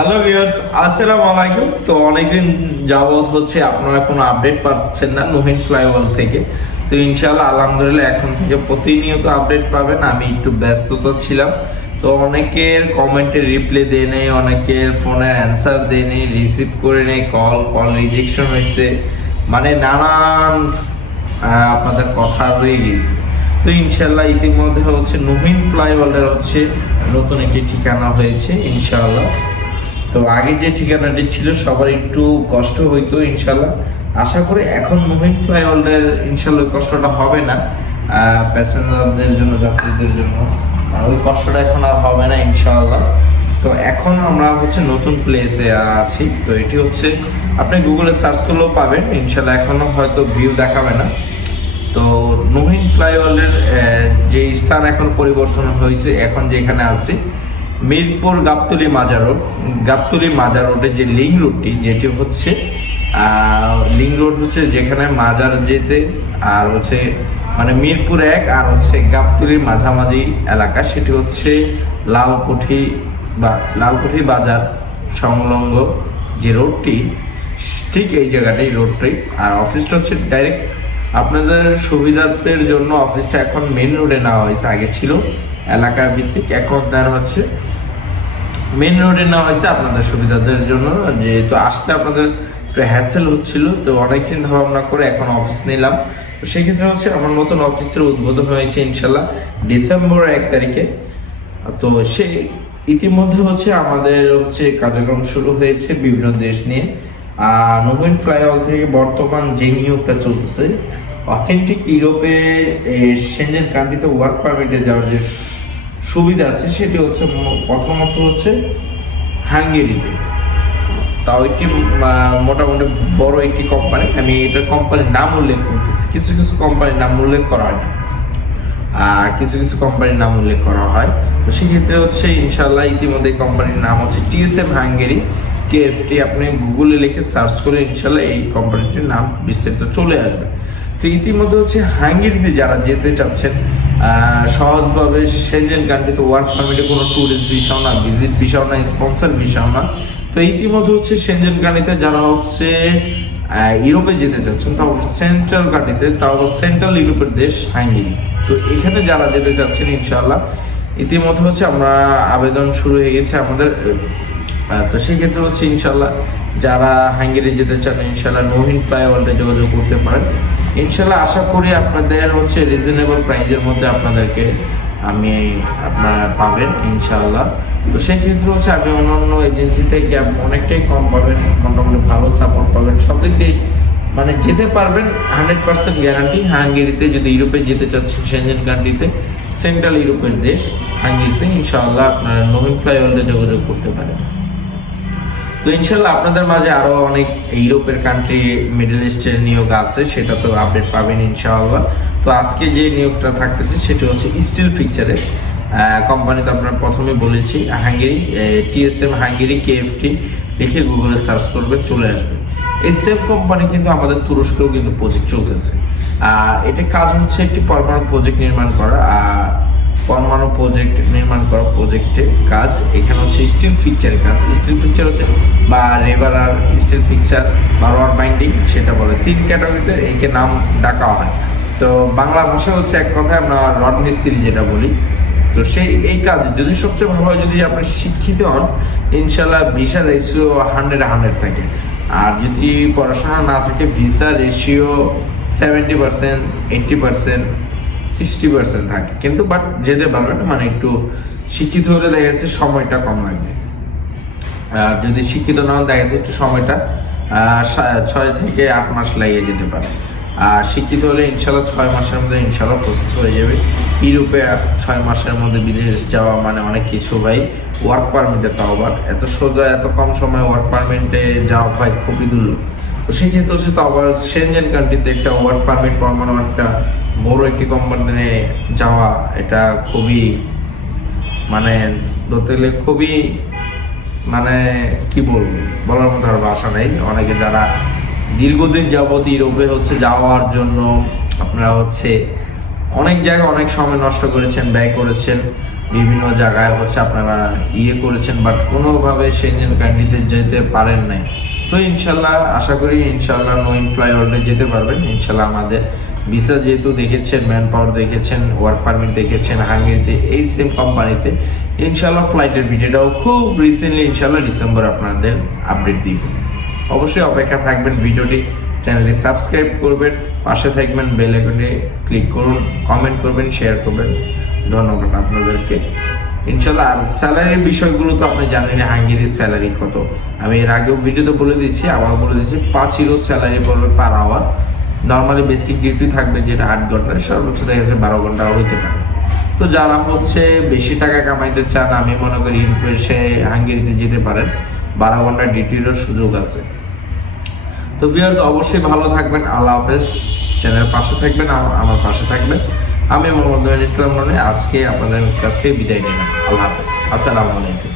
Hello viewers আসসালামু আলাইকুম। তো অনেকদিন যাবত হচ্ছে আপনারা কোনো আপডেট পাচ্ছেন না নোহিন ফ্লাইওভার থেকে। তো ইনশাআল্লাহ, আলহামদুলিল্লাহ এখন থেকে প্রতিনিয়ত আপডেট পাবেন। আমি একটু ব্যস্ততা ছিলাম। তো অনেকের কমেন্টে রিপ্লাই দিয়ে নেই, অনেকের ফোনের অ্যান্সার দিয়ে নেই রিসিভ করে নেই কল কল রিজেকশন হয়েছে। মানে নানান আপনাদের কথা রয়ে গিয়েছে তো ইনশাল্লাহ ইতিমধ্যে হচ্ছে নবীন ফ্লাইওভারের হচ্ছে নতুন একটি ঠিকানা হয়েছে, ইনশাআল্লাহ। তো আগে যে ঠিকানাটি ছিল, সবার একটু কষ্ট হইতো ইনশাল্লাহ। আশা করি এখন নবীন ফ্লাইওভারের ইনশাল্লাহ কষ্টটা হবে না প্যাসেঞ্জারদের জন্য, যাত্রীদের জন্য। ওই কষ্টটা এখন আর হবে না ইনশাল্লাহ। তো এখন আমরা হচ্ছে নতুন প্লেসে আছি। তো এটি হচ্ছে, আপনি গুগলে সার্চ করলেও পাবেন। ইনশাল্লাহ এখনও হয়তো ভিউ দেখাবে না। তো নবীন ফ্লাইওভারের যে স্থান এখন পরিবর্তন হয়েছে, এখন যেখানে আছি মিরপুর গাবতলি মাজার রোড, গাবতলি মাজার রোডের যে লিং রোডটি, যেটি হচ্ছে লিং রোড হচ্ছে যেখানে মাজার যেতে, আর হচ্ছে মানে মিরপুর এক আর হচ্ছে গাবতলির মাঝামাঝি এলাকা, সেটি হচ্ছে লালকুঠি বা, লালকুঠি বাজার সংলগ্ন যে রোডটি, ঠিক এই জায়গাটাই রোডটি। আর অফিসটা হচ্ছে ডাইরেক্ট আপনাদের সুবিধার্থের জন্য, অফিসটা এখন মেন রোডে নেওয়া হয়েছে, আগে ছিল। এলাকা ভিত্তিক এখন দেওয়া হচ্ছে মেন রোডে নেওয়া হয়েছে আপনাদের সুবিধাদের জন্য। যেহেতু আসতে আপনাদের একটু হ্যাসেল হচ্ছিল, তো অনেক চিন্তা ভাবনা করে এখন অফিস নিলাম। তো সেক্ষেত্রে হচ্ছে আমার নতুন অফিসের উদ্বোধন হয়েছে ইনশাল্লাহ ডিসেম্বর এক তারিখে। তো সেই ইতিমধ্যে হচ্ছে আমাদের হচ্ছে কার্যক্রম শুরু হয়েছে বিভিন্ন দেশ নিয়ে। নবীন ফ্লাইওভার থেকে বর্তমান যে নিয়োগটা চলতেছে অথেন্টিক ইউরোপে সেঞ্জেন কান্ট্রিতে ওয়ার্ক পারমিটে যাওয়ার যে সুবিধা আছে, সেটি হচ্ছে প্রথমত হচ্ছে হাঙ্গেরিতে। তাও একটি মোটামুটি বড় একটি কোম্পানি আমি এটার কোম্পানির নাম উল্লেখ করতেছি, কিছু কিছু কোম্পানির নাম উল্লেখ করা হয় না। আর কিছু কিছু কোম্পানির নাম উল্লেখ করা হয়। তো সেক্ষেত্রে হচ্ছে ইনশাল্লাহ ইতিমধ্যে কোম্পানির নাম হচ্ছে টিএসএম হাঙ্গেরি। কেএফটি, আপনি গুগলে লিখে সার্চ করে ইনশাল্লাহ এই কোম্পানিটির নাম বিস্তারিত চলে আসবে। তো ইতিমধ্যে হচ্ছে হাঙ্গেরিতে যারা যেতে চাচ্ছেন সহজভাবে সেঞ্জেন কান্ট্রিতে ওয়ার্ক পারমিটে কোনো ট্যুরিস্ট ভিসাও না ভিজিট ভিসাও না স্পন্সর ভিসাও না। তো ইতিমধ্যে হচ্ছে সেঞ্জেন কান্ট্রিতে যারা হচ্ছে ইউরোপে যেতে চাচ্ছেন তাও সেন্ট্রাল কান্ট্রিতে তাও সেন্ট্রাল ইউরোপের দেশ হাঙ্গেরি। তো এখানে যারা যেতে চাচ্ছেন, ইনশাআল্লাহ, ইতিমধ্যে হচ্ছে আমরা আবেদন শুরু হয়ে গেছে আমাদের তো সেক্ষেত্রে হচ্ছে ইনশাআল্লাহ যারা হাঙ্গেরি যেতে চান, ইনশাআল্লাহ নহিন ফ্লাইওভারটা যোগাযোগ করতে পারেন। ইনশাআল্লাহ আশা করি আপনাদের হচ্ছে রিজনেবল প্রাইজের মধ্যে আপনাদেরকে আমি আপনারা পাবেন, ইনশাআল্লাহ। তো সেই ক্ষেত্রে হচ্ছে আপনি অন্যান্য এজেন্সি থেকে আপনি অনেকটাই কম পাবেন, মোটামুটি ভালো সাপোর্ট পাবেন। সব দিক দিয়ে মানে যেতে পারবেন হান্ড্রেড পার্সেন্ট গ্যারান্টি হাঙ্গেরিতে যদি ইউরোপে যেতে চাচ্ছেন সেঞ্জেন কান্ট্রিতে সেন্ট্রাল ইউরোপের দেশ হাঙ্গেরিতে, ইনশাআল্লাহ আপনারা নবীন ফ্লাইওভারে যোগাযোগ করতে পারেন। তো ইনশাল্লাহ আপনাদের মাঝে আরও অনেক ইউরোপের কান্ট্রি মিডল ইস্টের নিয়োগ আছে, সেটা তো আপডেট পাবেন ইনশাআল্লাহ। তো আজকে যে নিয়োগটা থাকতেছে, সেটা হচ্ছে স্টিল ফিকচারে কোম্পানি তো আপনার প্রথমে বলেছি হাঙ্গেরি টিএসএম হাঙ্গেরি কেএফটি লিখে গুগলে সার্চ করবেন, চলে আসবে। এই সেম কোম্পানি কিন্তু আমাদের তুরস্কেও কিন্তু প্রজেক্ট চলতেছে। এটা কাজ হচ্ছে একটি পরমাণু প্রজেক্ট নির্মাণ করা পরমাণু প্রজেক্ট নির্মাণ করা প্রজেক্টের কাজ। এখানে হচ্ছে স্টিল ফিকচারের কাজ। স্টিল ফিকচার হচ্ছে বা রেবার আর স্টিল ফিকচার বা রড বাইন্ডিং সেটা বলে। তিন ক্যাটাগরিতে একে নাম ডাকা হয়। তো বাংলা ভাষা হচ্ছে এক কথায় আমরা রড মিস্ত্রি যেটা বলি। তো সেই, এই কাজ যদি সবচেয়ে ভালো হয়, যদি আপনি শিক্ষিত হন, ইনশাল্লাহ ভিসা রেশিও হান্ড্রেড হান্ড্রেড থাকে। আর যদি পড়াশোনা না থাকে visa ratio seventy percent eighty percent sixty percent থাকে। কিন্তু বাট যেতে পারবে না মানে একটু শিক্ষিত হলে দেখা যাচ্ছে সময়টা কম লাগবে আর যদি শিক্ষিত না হন দেখা যাচ্ছে একটু সময়টা ছয় থেকে আট মাস লাগিয়ে যেতে পারে। আর শিক্ষিত হলে ইনশাল্লাহ ছয় মাসের মধ্যে ইনশাল্লাহ প্রসেস হয়ে যাবে। ইউরোপে ছয় মাসের মধ্যে বিদেশ যাওয়া মানে অনেক কিছু ভাই। ওয়ার্ক পারমিটে তাও আবার। এত সোজা, এত কম সময় ওয়ার্ক পারমিটে যাওয়া ভাই খুবই দুর্লভ। তো সেক্ষেত্রে হচ্ছে তো আবার সেনজেন কান্ট্রিতে একটা ওয়ার্ক পারমিট পারমানো একটা বড় একটি কোম্পানিতে যাওয়া, এটা খুবই মানে ধরতে গেলে খুবই মানে কি বলব? বলার মতো আর ভাষা নেই। অনেকে যারা দীর্ঘদিন যাবত ইউরোপে হচ্ছে যাওয়ার জন্য আপনারা হচ্ছে অনেক জায়গায় অনেক সময় নষ্ট করেছেন, ব্যয় করেছেন। বিভিন্ন জায়গায় হচ্ছে আপনারা ইয়ে করেছেন বাট কোনোভাবে সেঞ্জেন কান্ট্রিতে যেতে পারেন নাই। তো ইনশাল্লাহ আশা করি ইনশাল্লাহ নোইন ফ্লাইওভারে যেতে পারবেন। ইনশাল্লাহ আমাদের ভিসা যেহেতু দেখেছেন ম্যান পাওয়ার দেখেছেন ওয়ার্ক পারমিট দেখেছেন, হাঙ্গেরিতে এই সেম কোম্পানিতে ইনশাল্লাহ ফ্লাইটের ভিডিওটাও খুব রিসেন্টলি ইনশাল্লাহ ডিসেম্বর আপনাদের আপডেট দিব। অবশ্যই অপেক্ষা থাকবেন ভিডিওটি চ্যানেলটি সাবস্ক্রাইব করবেন, পাশে থাকবেন বেল আইকনে ক্লিক করুন কমেন্ট করবেন শেয়ার করবেন। ধন্যবাদ আপনাদেরকে। ইনশাল্লাহ স্যালারির বিষয়গুলো তো আপনি জানেন হাঙ্গেরির স্যালারি কত। আমি এর আগেও ভিডিওতে বলে দিচ্ছি আবার বলে দিচ্ছি, পাঁচ ইউরো স্যালারি পড়বে per hour normally basic duty থাকবে যেটা আট ঘণ্টা, সর্বোচ্চ দেখা যাচ্ছে বারো হইতে পারে। তো যারা হচ্ছে বেশি টাকা কামাইতে চান, আমি মনে করি ইনফ্লুয়েন্সে হাঙ্গেরিতে যেতে পারেন, বারো ঘণ্টা ডিউটিরও সুযোগ আছে। তো ভিউয়ার্স অবশ্যই ভালো থাকবেন, আল্লাহ হাফেজ। চ্যানেল পাশে থাকবেন আমার পাশে থাকবেন। আমি মোহাম্মদ ইসলাম আজকে আপনাদের কাছ থেকে বিদায় নিলাম। আল্লাহ হাফেজ। আসসালামু আলাইকুম।